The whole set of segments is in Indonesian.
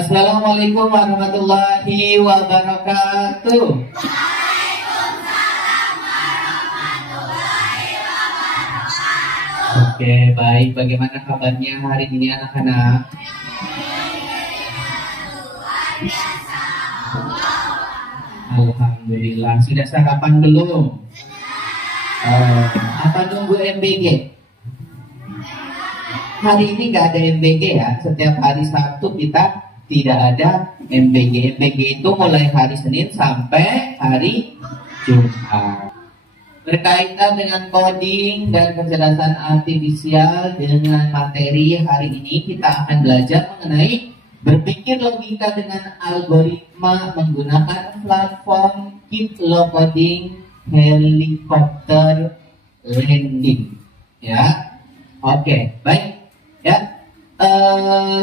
Assalamualaikum warahmatullahi wabarakatuh. Oke, baik. Bagaimana kabarnya hari ini anak-anak? Alhamdulillah. Sudah sarapan belum? Apa nunggu MBG? Hari ini nggak ada MBG ya. Setiap hari Sabtu kita tidak ada MBG. MBG itu mulai hari Senin sampai hari Jumat. Berkaitan dengan coding dan kecerdasan artifisial dengan materi hari ini kita akan belajar mengenai berpikir logika dengan algoritma menggunakan platform Keep Low Coding Helicopter Landing. Ya, oke, baik. Ya,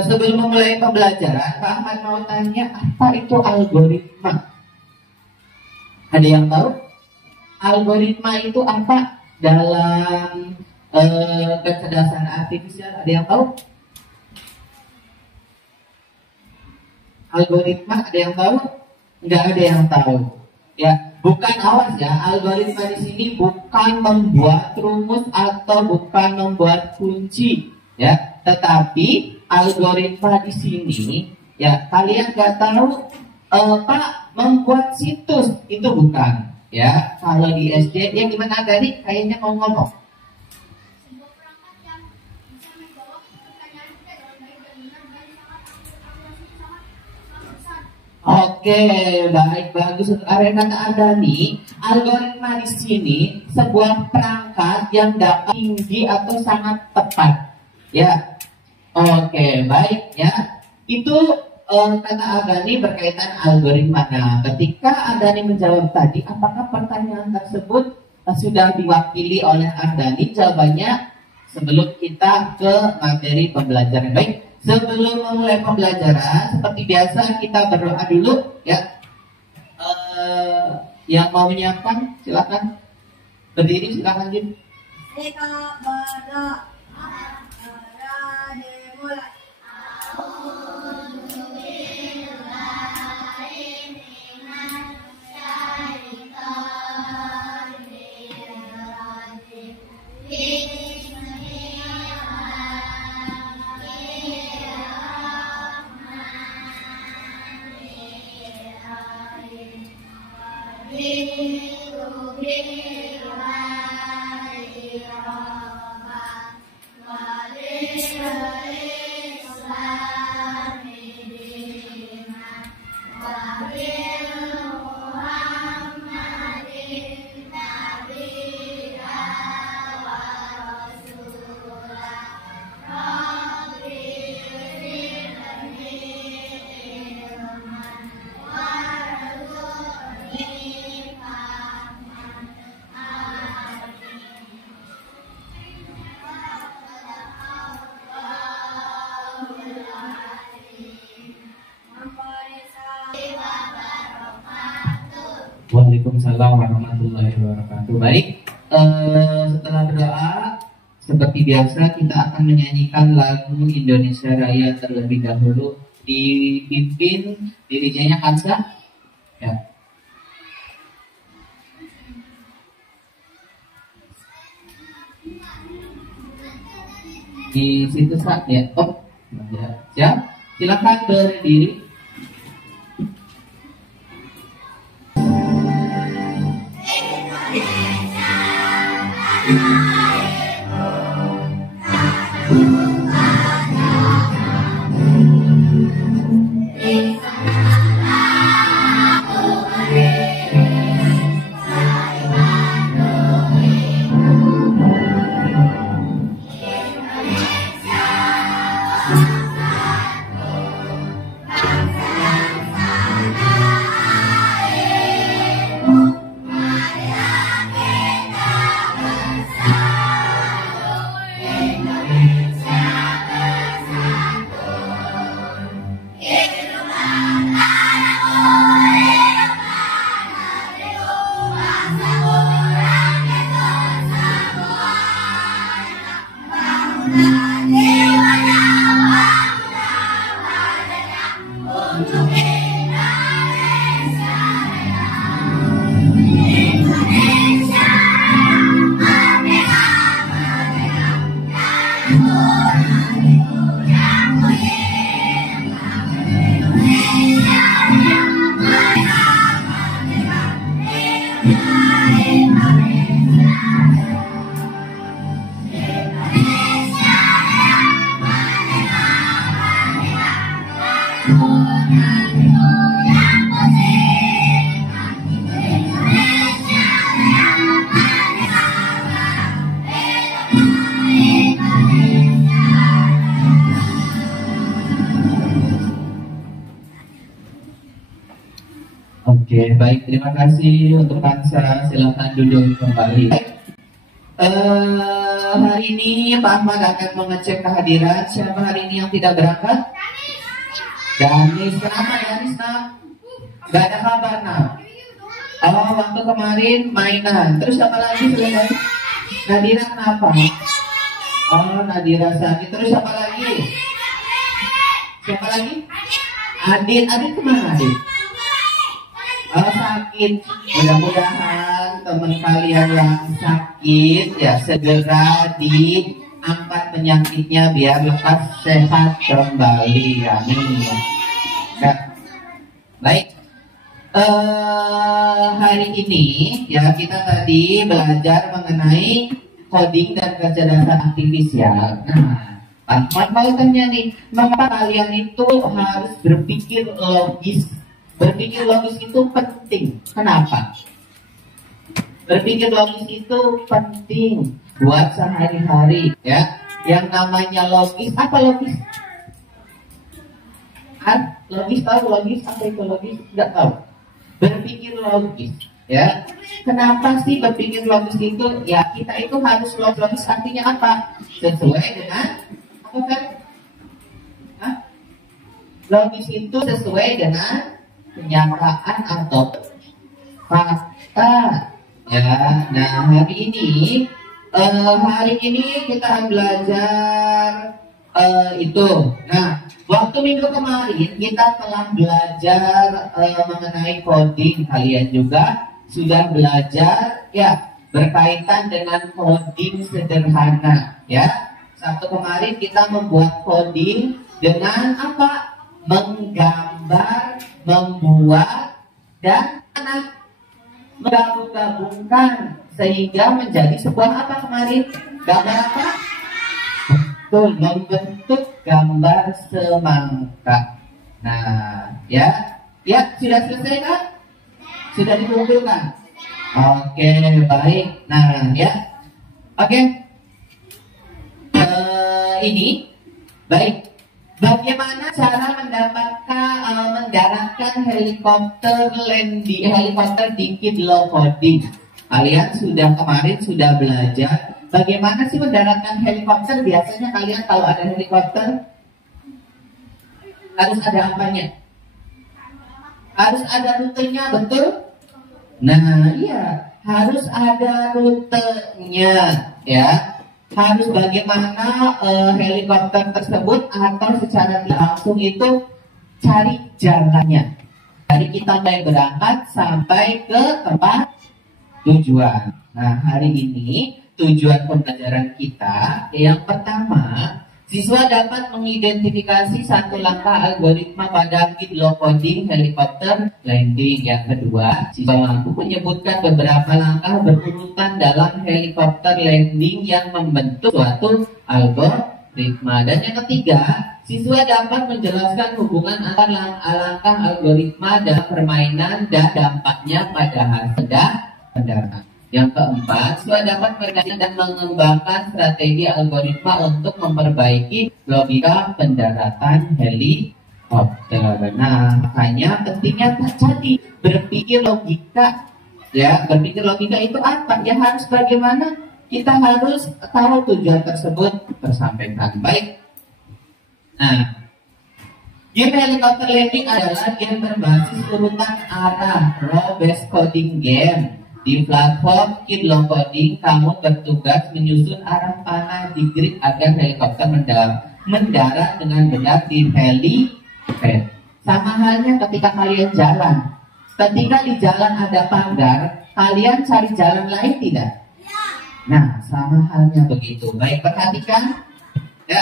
sebelum memulai pembelajaran, Pak Ahmad mau tanya apa itu algoritma? Ada yang tahu? Algoritma itu apa dalam kecerdasan artifisial? Ada yang tahu? Algoritma ada yang tahu? Nggak ada yang tahu. Ya, bukan awas ya. Algoritma di sini bukan membuat rumus atau bukan membuat kunci, ya. Tetapi algoritma di sini, ya, kalian nggak tahu, Pak, membuat situs itu bukan. Ya, kalau di SD dia gimana tadi? Kayaknya mau ngomong. Oke, baik, bagus. Kata Ardani, algoritma di sini sebuah perangkat yang dapat tinggi atau sangat tepat. Ya, oke, baik ya. Itu kata Ardani berkaitan algoritma. Nah, ketika Ardani menjawab tadi, apakah pertanyaan tersebut sudah diwakili oleh Ardani? Jawabannya sebelum kita ke materi pembelajaran. Baik, sebelum memulai pembelajaran, seperti biasa kita berdoa dulu, ya. Yang mau menyiapkan, silakan berdiri, silakan Jim. Kita berdoa. Dimulai. Waalaikumsalam warahmatullahi wabarakatuh. Baik, setelah berdoa, seperti biasa kita akan menyanyikan lagu Indonesia Raya terlebih dahulu. Dipimpin dirinya Kansa. Ya. Di situ saat ya. Oh, ya. Siap. Silakan berdiri. Oke, baik, terima kasih untuk Kansa. Silakan duduk kembali. Hari ini Pak Ahmad akan mengecek kehadiran. Siapa hari ini yang tidak berangkat? Danis. Kenapa Danis, nak? Gak ada kabar, nak? Oh, waktu kemarin mainan. Terus siapa lagi selesai? Nadira kenapa? Oh, Nadira sakit. Terus siapa lagi? Siapa lagi? Adit. Adit kemana, Adit? Oh, sakit. Mudah-mudahan teman kalian yang sakit ya segera diangkat penyakitnya biar lekas sehat kembali. Amin. Ya. Baik. Hari ini ya kita tadi belajar mengenai coding dan kecerdasan artifisial. Nah, Ahmad mau tanya nih, mengapa kalian itu harus berpikir logis? Berpikir logis itu penting. Kenapa? Berpikir logis itu penting buat sehari-hari ya. Yang namanya logis, apa logis? Logis tahu logis apa itu logis? Enggak tahu. Berpikir logis ya. Kenapa sih berpikir logis itu? Ya kita itu harus logis, artinya apa? Sesuai dengan apa kan? Logis itu sesuai dengan kenyataan atau fakta ya. Nah hari ini kita belajar itu. Nah waktu minggu kemarin kita telah belajar mengenai coding. Kalian juga sudah belajar ya berkaitan dengan coding sederhana ya. Sabtu kemarin kita membuat coding dengan apa? Menggambar, membuat, dan menggabung-gabungkan sehingga menjadi sebuah apa kemarin? Gambar apa? Betul, membentuk gambar semangka. Nah, ya sudah selesai kan? Sudah dikumpulkan? Oke, baik. Nah, ya, oke. Ini baik. Bagaimana cara mendaratkan helikopter di Kid Low Coding? Kalian kemarin sudah belajar bagaimana sih mendaratkan helikopter. Biasanya kalian kalau ada helikopter harus ada apanya? Harus ada rutenya, betul? Nah, iya, harus ada rutenya, ya. Harus bagaimana helikopter tersebut atau secara tidak langsung itu cari jalannya dari kita mulai berangkat sampai ke tempat tujuan. Nah hari ini tujuan pembelajaran kita yang pertama, siswa dapat mengidentifikasi satu langkah algoritma pada Kid Low Coding helikopter landing. Yang kedua, siswa mampu menyebutkan beberapa langkah berurutan dalam helikopter landing yang membentuk suatu algoritma. Dan yang ketiga, siswa dapat menjelaskan hubungan antara langkah algoritma dalam permainan dan dampaknya pada hasil pendarat. Yang keempat, siswa dapat mengkaji dan mengembangkan strategi algoritma untuk memperbaiki logika pendaratan helikopter. Nah, makanya pentingnya tadi berpikir logika. Ya, berpikir logika itu apa? Ya harus bagaimana kita harus tahu tujuan tersebut tersampaikan. Baik. Nah, game helikopter landing adalah game berbasis urutan arah, row based coding game. Di platform Kid Low Coding, kamu bertugas menyusun arah panah di grid agar helikopter mendarat dengan benar di helipad. Sama halnya ketika kalian jalan. Ketika di jalan ada pagar, kalian cari jalan lain tidak? Nah, sama halnya begitu. Baik, perhatikan. Ya,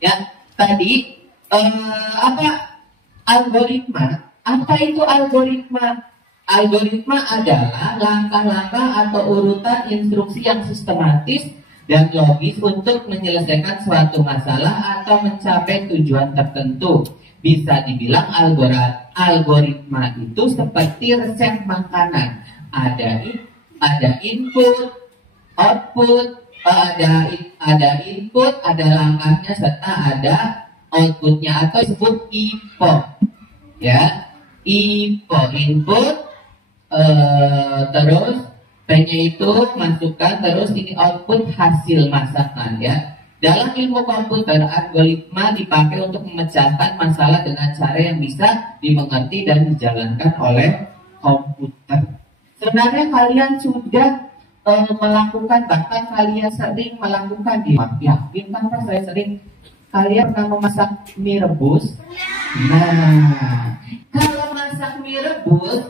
ya. Tadi apa algoritma? Apa itu algoritma? Algoritma adalah langkah-langkah atau urutan instruksi yang sistematis dan logis untuk menyelesaikan suatu masalah atau mencapai tujuan tertentu. Bisa dibilang algoritma itu seperti resep makanan. Ada input, output, ada input, ada langkahnya serta ada outputnya atau disebut IPO. Ya, IPO input, terus P-nya itu masukkan, terus ini output hasil masakan ya. Dalam ilmu komputer, algoritma dipakai untuk memecahkan masalah dengan cara yang bisa dimengerti dan dijalankan oleh komputer. Sebenarnya kalian sudah melakukan, bahkan kalian sering melakukan di yakin kan Pak, saya sering. Kalian pernah memasak mie rebus? Nah, kalau masak mie rebus,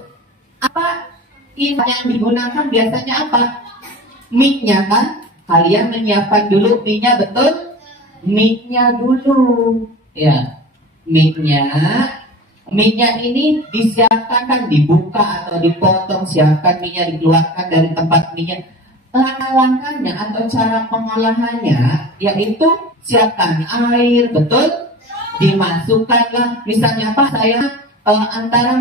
apa yang digunakan biasanya apa? Mie-nya kan? Kalian menyiapkan dulu mie-nya, betul? Mie-nya dulu. Ya, mie-nya ini disiapkan kan, dibuka atau dipotong, siapkan mie-nya, dikeluarkan dari tempat mie-nya. Langkah-langkahnya atau cara pengolahannya yaitu siapkan air, betul? Dimasukkanlah, misalnya Pak, saya antara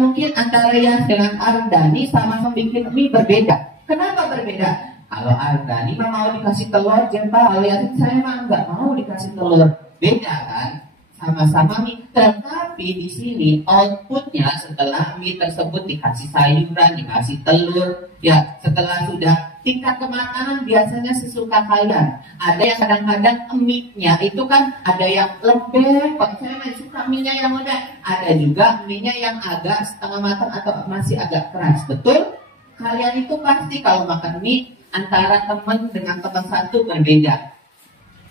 Yas dengan Ardani sama bikin mie berbeda. Kenapa berbeda? Kalau Ardani mau dikasih telur jempol, kalau Yasin saya mah nggak mau dikasih telur. Beda kan? Sama-sama mie. Tetapi di sini outputnya setelah mie tersebut dikasih sayuran, dikasih telur, ya setelah sudah tingkat kematangan biasanya sesuka kalian. Ada yang kadang-kadang mie-nya itu kan ada yang lembek, saya suka mie-nya yang mudah. Ada juga mie-nya yang agak setengah matang atau masih agak keras. Betul? Kalian itu pasti kalau makan mie antara teman dengan teman satu berbeda.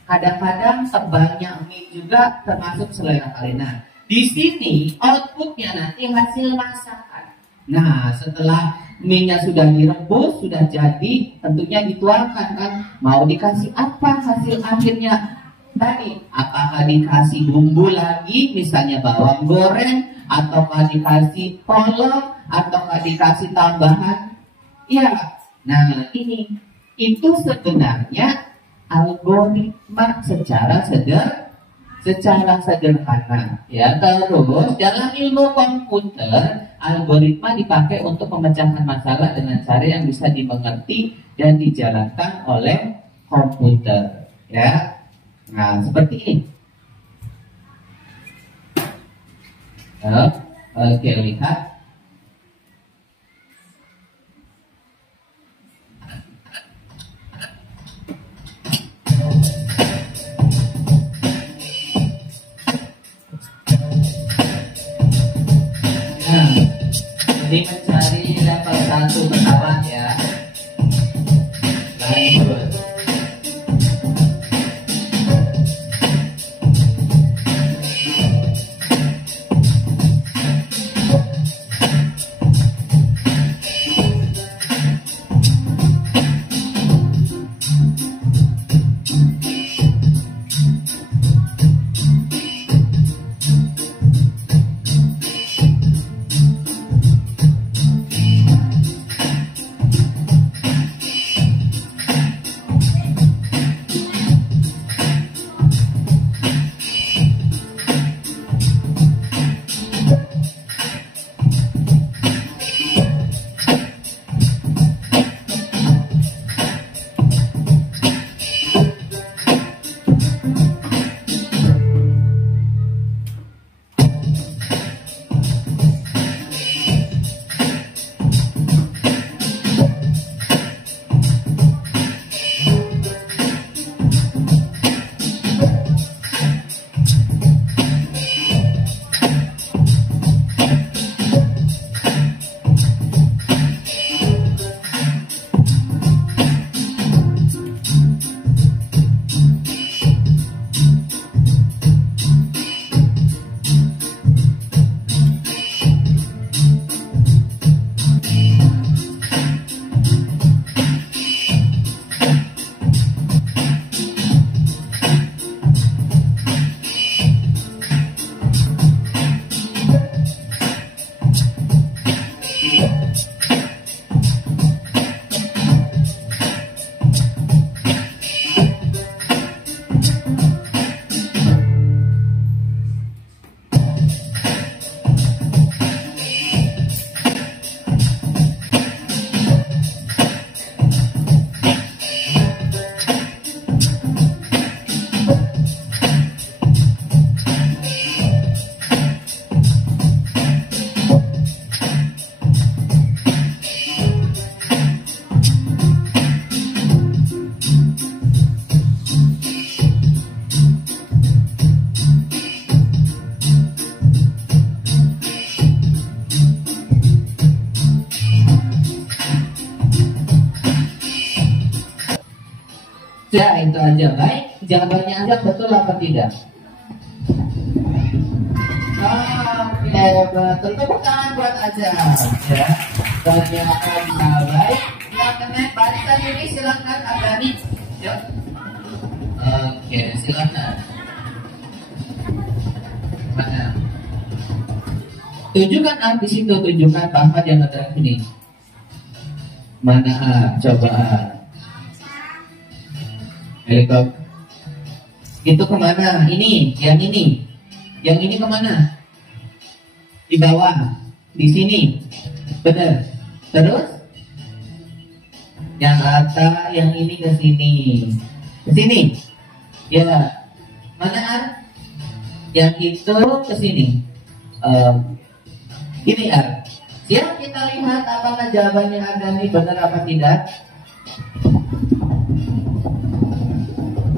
Kadang-kadang tebalnya mie juga termasuk selera kalian. Nah, di sini outputnya nanti hasil masakan. Nah, setelah mie-nya sudah direbus, sudah jadi, tentunya dituangkan kan. Mau dikasih apa hasil akhirnya? Tadi, apakah dikasih bumbu lagi, misalnya bawang goreng, ataukah dikasih polong, ataukah dikasih tambahan? Ya, nah ini itu sebenarnya algoritma secara sederhana. Ya, terus dalam ilmu komputer, algoritma dipakai untuk memecahkan masalah dengan cara yang bisa dimengerti dan dijalankan oleh komputer. Ya, nah seperti ini. Oke, lihat. Jadi mencari level 1 pesawat ya. Lanjut. Ya, itu aja. Baik, jawabannya aja betul apa tidak? Oke, betul. Tepuk tangan buat aja. Ya, ternyata bisa baik. Silakan naik barisan ini, silakan Agani. Ya. Oke, silakan. Mana? Tunjukkan di situ, tunjukkan Pak Ahmad yang ada sini. Mana coba helikopter itu kemana? Ini, yang ini kemana? Di bawah, di sini, benar. Terus yang atas, yang ini ke sini, ya. Mana yang itu ke sini? Ini Siap kita lihat apakah jawabannya Agani benar apa tidak?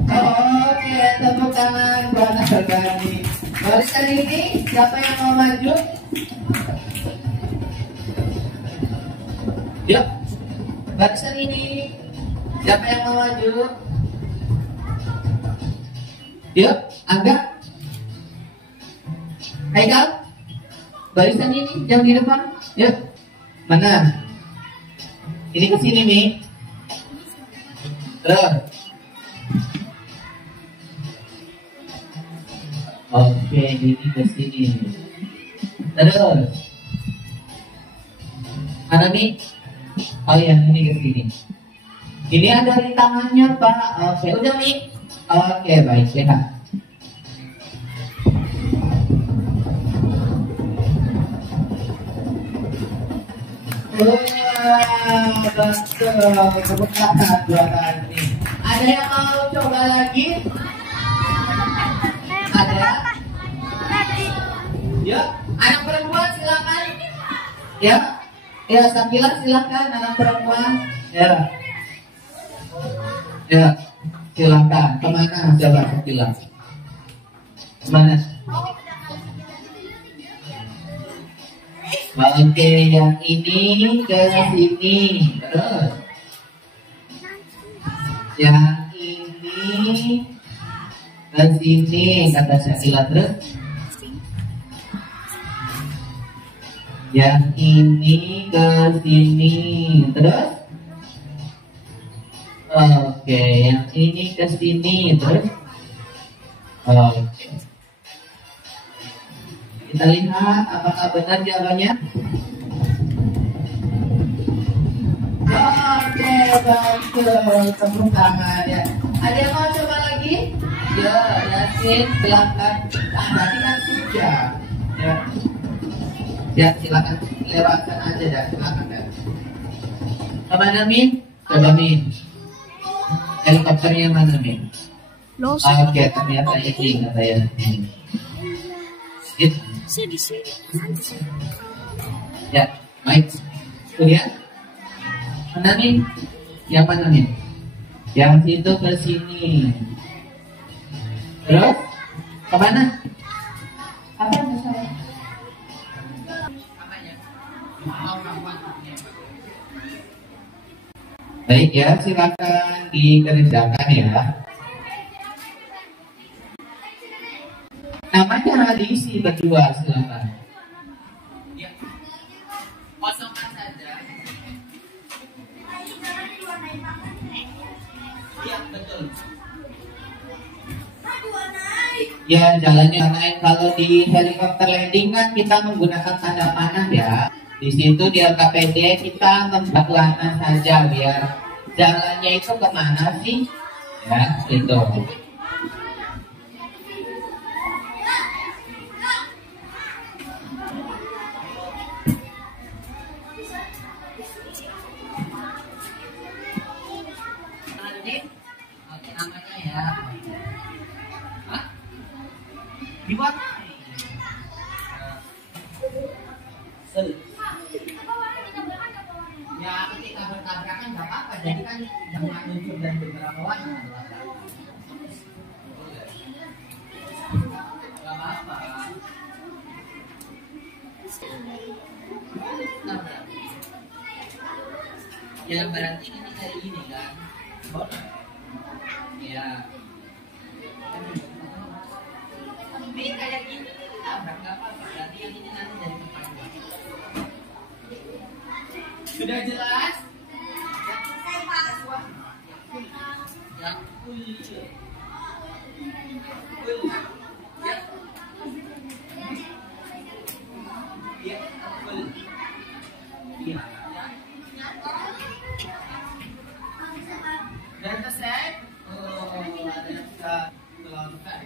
Oke, tepuk tangan buat Agani. Barisan ini siapa yang mau maju? Yuk, barisan ini siapa yang mau maju? Yuk, Angga, Haikal, barisan ini yang di depan. Yuk, mana? Ini ke sini nih. Terus. Oke, ini ke sini. Terus. Mana nih? Oh ya, ini ke sini. Ini ada di tangannya, Pak. Oke, udah nih. Oke, baik, lihat. Wah, betul. Tepuk tangan buat Agni. Ada yang mau coba lagi? Ada? Ya, anak perempuan silakan. Ya, ya Sakila silakan anak perempuan. Ya, ya silakan. Kemana coba Sakila? Kemana? Oke, yang ini ke sini. Terus. Yang ini ke sini, kata Syakila. Terus. Yang ini ke sini. Terus. Oke, yang ini ke sini. Terus. Oke. Kita lihat apakah benar jawabannya. Oke, betul. Tepuk tangan ya. Ada yang mau coba lagi? Ya, Yasin, silakan. Tadi kan sudah. Ya, ya silakan lewatkan aja dah. Silakan dah. Kemana Min? Coba Min. Helikopternya mana Min? Oke, ternyata ini katanya. Gitu. Ya, baik. Kemudian mana nih? Yang mana nih? Yang itu ke sini. Terus kemana? Apa misalnya? Baik ya, silakan dikerjakan ya. Namanya diisi berdua, silakan. Ya. Kosongkan saja. Iya, betul. Ya, jalannya naik. Kalau di helikopter landing kan kita menggunakan tanda panah ya. Di situ di LKPD kita membaklangan saja biar jalannya itu kemana sih? Ya, itu. Namanya ya. Hah? Diwarnai. Ya ketika bertabrakan nggak apa-apa, jadi kan yang muncul dari beberapa warna. Nggak apa-apa. Ya berarti ini kayak gini kan. Ya. Ini kayak gini tabrak nggak apa-apa. Berarti yang ini nanti jadi perpanjang. Sudah jelas? Ya, full. Full. Ya. Ya, full. Ya. Dan selesai. Oh, ada yang sudah selesai.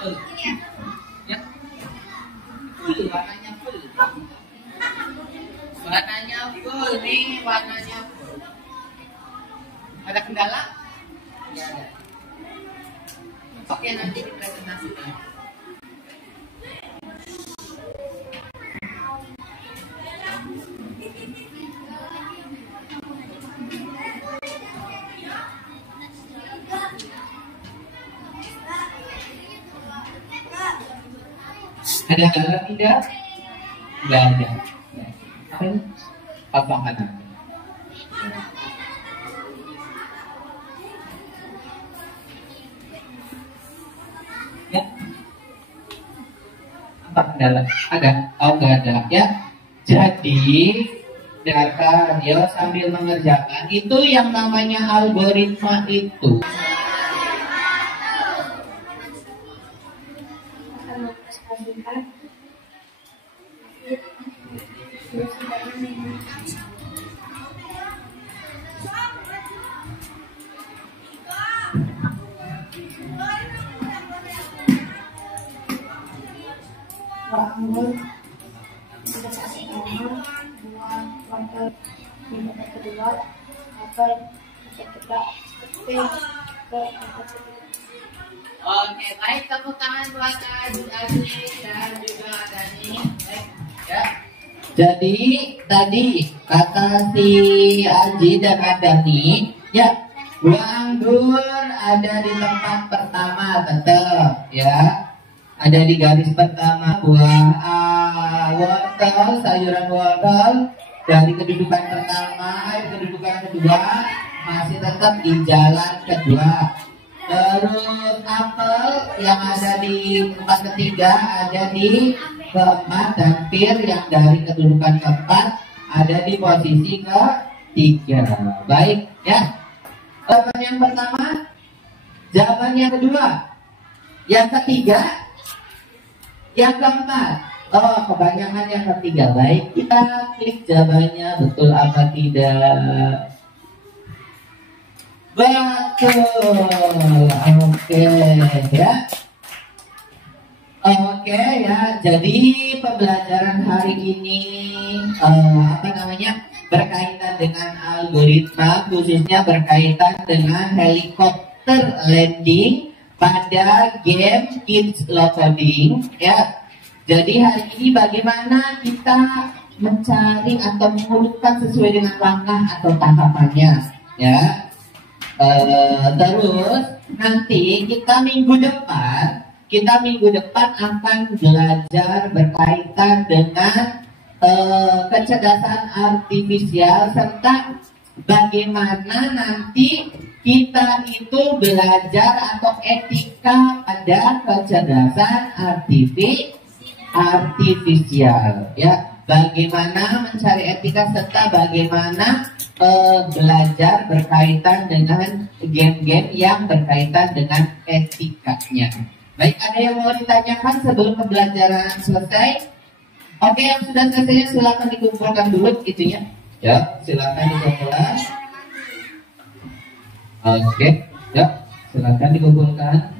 Full. Ya. Full, warnanya full. Warnanya full nih, warnanya full. Ada kendala? Tidak ada. Oke, nanti dipresentasikan. Ada kendala tidak? Tidak ada. Apa ada? Ya. Apa kendala? Ada? Oh, nggak ada. Ya. Jadi data ya sambil mengerjakan itu yang namanya algoritma itu. Bangun, investasi pertama, dua, kuartal, investasi kedua, apel, ketiga, Oke, baik, tepuk tangan buat Aziz dan juga Dani. Baik, ya. Jadi tadi kata si Aji dan Adani, ya, buah anggur ada di tempat pertama tetap, ya. Ada di garis pertama buah wortel, sayuran wortel dari kedudukan pertama, kedudukan kedua masih tetap di jalan kedua. Terus apel yang ada di tempat ketiga ada di keempat dan pir yang dari kedudukan keempat ada di posisi ketiga. Baik, ya. Jawaban yang pertama, jawaban yang kedua, yang ketiga, yang keempat. Oh, kebanyakan yang ketiga. Baik, kita klik jawabannya betul apa tidak. Betul. Oke, ya. Oke, ya. Jadi pembelajaran hari ini berkaitan dengan algoritma, khususnya berkaitan dengan helikopter landing pada game Kids Love Coding, ya. Jadi hari ini bagaimana kita mencari atau mengurutkan sesuai dengan langkah atau tahapannya, ya. Terus nanti kita minggu depan akan belajar berkaitan dengan kecerdasan artifisial serta bagaimana nanti kita itu belajar atau etika pada kecerdasan artifisial, ya. Bagaimana mencari etika serta bagaimana belajar berkaitan dengan game-game yang berkaitan dengan etikanya. Baik, ada yang mau ditanyakan sebelum pembelajaran selesai? Oke, yang sudah selesai silakan dikumpulkan dulu itunya. Ya, silakan dikumpulkan. Oke, ya, silakan dikumpulkan.